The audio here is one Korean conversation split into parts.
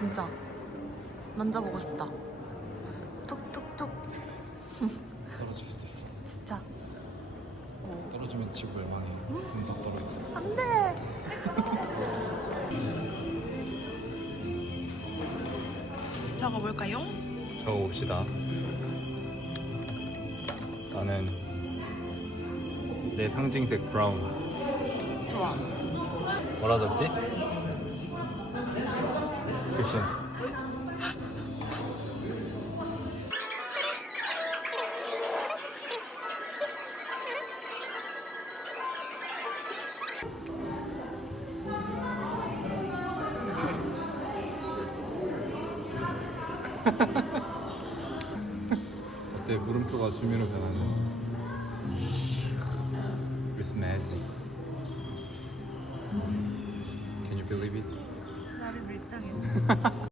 진짜 만져보고 싶다. 툭툭툭 떨어질 수도 있어. 진짜 떨어지면 지구 멸망해. 운석 떨어졌어. 안돼. 적어볼까요? 적어봅시다. 나는 내 상징색 브라운. 좋아. 뭐라 적지? 패션. 어때 물음표가 주민으로 변하는 거? It's messy. Can you believe it? 나를 밀당했어.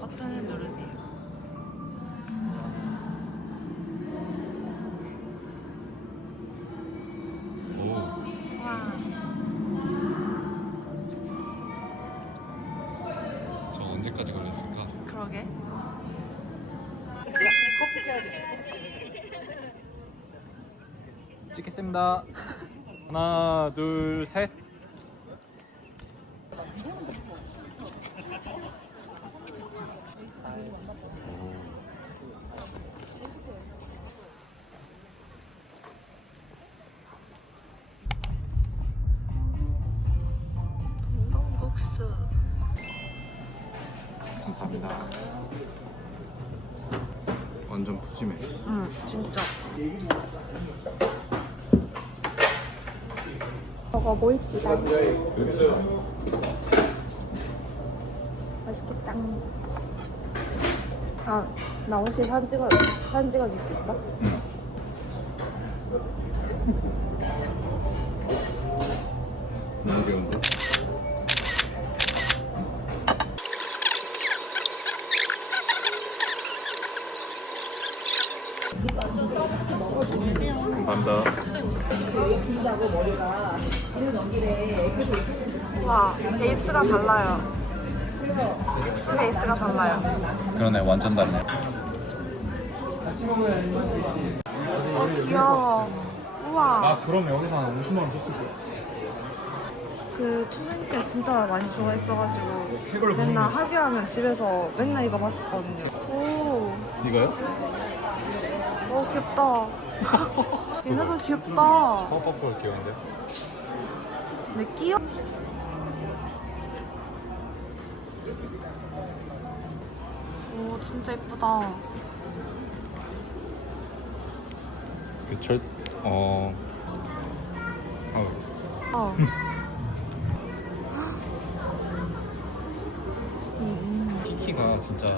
버튼을 누르세요. 그러게. 찍겠습니다. 하나, 둘, 셋. 동동국수. 감사합니다. 완전 푸짐해. 응, 진짜. 저거 뭐? 나 맛있겠다. 아, 나 혹시 사진 찍어 사진 찍어줄 수 있어? 응. 너무 귀여운데? 감사합니다. 와, 베이스가 달라요. 믹스 베이스가 달라요. 그러네, 완전 다르네. 어, 귀여워. 우와. 아, 그럼 여기서 한 50만 원 썼을 거야. 그 초생 때 진짜 많이 좋아했어가지고 이걸 맨날 하교하면 집에서 맨날 이거 봤었거든요. 오, 이거요? 오 귀엽다. 얘네도 귀엽다. 파워퍼플 귀여운데? 내 끼어. 오, 진짜 예쁘다. 그 절, 어, 어, 어. 키키가 진짜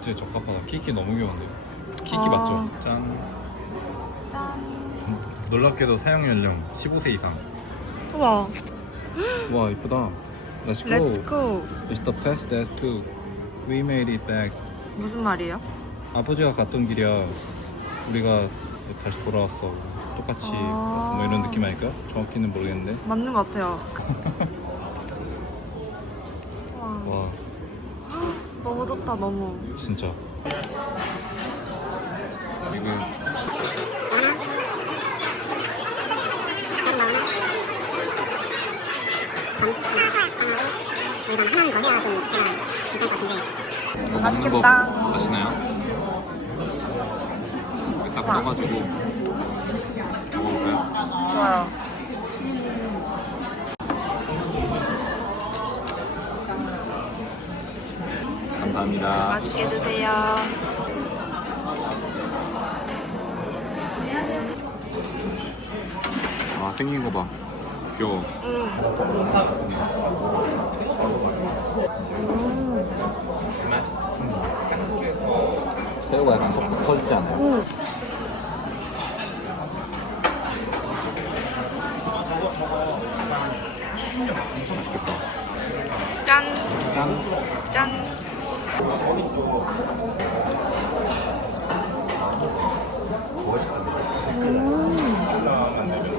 굿즈에 적합하다. 키키 너무 귀여운데. 키키 아. 맞죠? 짠. 짠. 놀랍게도 사용 연령 15세 이상. 우와. 와 이쁘다. Let's go. Let's go. It's the past that too. We made it back. 무슨 말이에요? 아버지가 갔던 길이야. 우리가 다시 돌아왔어. 똑같이 아. 뭐 이런 느낌 아닐까? 정확히는 모르겠는데. 맞는 것 같아요. 와, 와 너무 좋다, 너무. 진짜. 그리고 맛있겠다. 아시나요? 여기 딱 넣어가지고 먹어볼까요? 좋아요. 감사합니다. 맛있게 드세요. 아 생긴 거 봐. 귀여워. 새우가 약간 퍽퍽 터지지. 맛있겠다. 짠. 짠. 음.